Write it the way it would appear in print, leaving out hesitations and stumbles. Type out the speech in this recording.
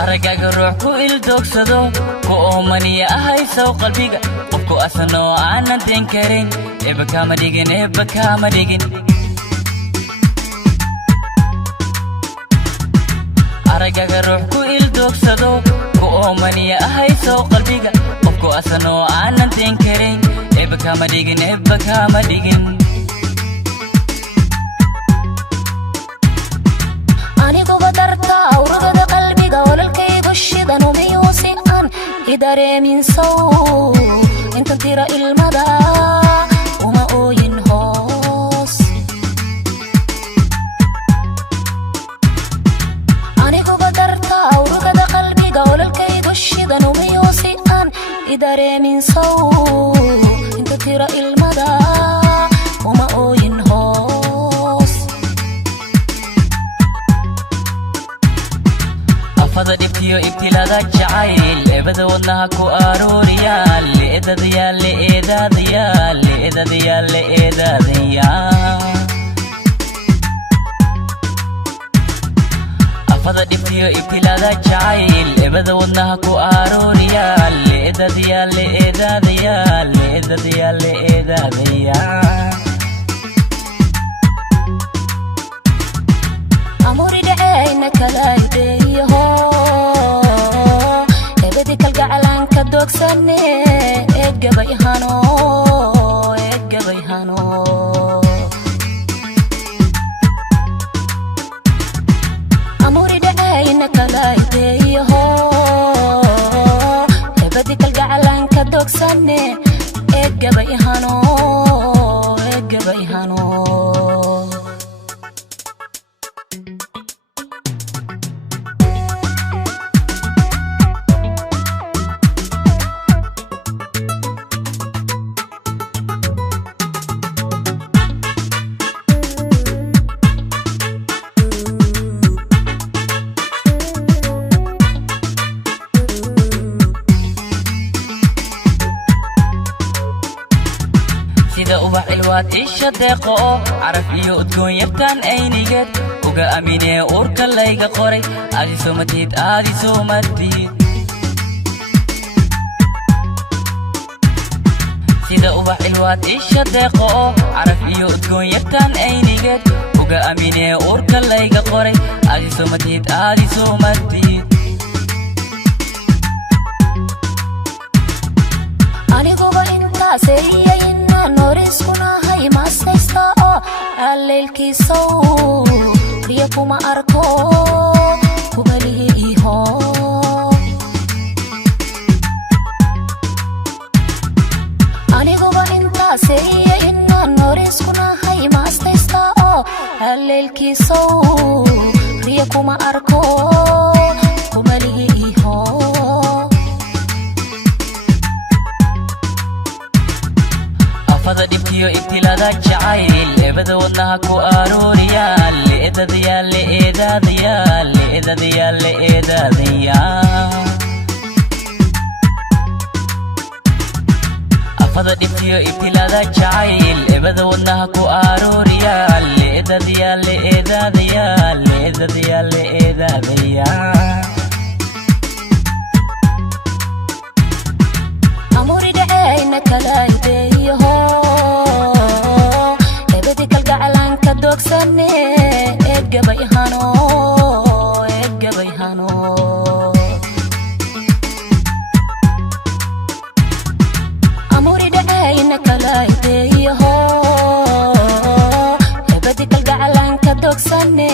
aragaa ruux ku ildoogsado ku oomaniya ahay saw qalbiga qofku asano aanan teen karin eba kama dhigin aragaa ruux ku ildoogsado ku oomaniya ahay saw qalbiga qofku asano aanan teen karin eba kama dhigin aniguba darta awragada qalbiga walaalkaygu shidan umiyuusi aan idareemin sow intan tira ilmada uma ooyin hoos aniguba darta awragada qalbiga walaalkaygu shidan umiyuusi aan idareemin sow intan tira ilmada uma ooyin hoos afada dhibtiyo ibtilada jacayl ebada wadnaha ku arooriyaal afada dhibtiyo ibtilada jacayl ebada wadnaha ku arooriyaal amuri dhacayna kala ideeyaho ebadi kalgacalanka doogsane eeggabayhano amuri dhacayna kala ideeyaho ebadi kalgacalanka doogsane eeggabayhano ubax ilwaad isha deeqo caraf iyo udgoon yartaan aynigeed uga aaminee uurka layga qoray aadi soomatiid sida ubax ilwaad isha deeqo caraf iyo udgoon yartaan aynigeed uga aaminee uurka layga qoray aadi soomatiid aniguba intaasay noriskunahay maasaysta oo alleelkiisow riya kuma arko kubalihiiho aniguba intaasaya inaan noriskunahay maasaysta oo alleelkiisow riya kuma arko kubalihiiho afada dhibtiyo ibtilada jacayl ebada wadnaha ku arooriyaal afada dhibtiyo ibtilada jacayl ebada wadnaha ku arooriyaal amuri dhacayna kala ideeyaho ebadi kalgacalanka doogsane eeggabayhano amuri dhacayna kala ideeyaho ebadi kalgacalanka doogsane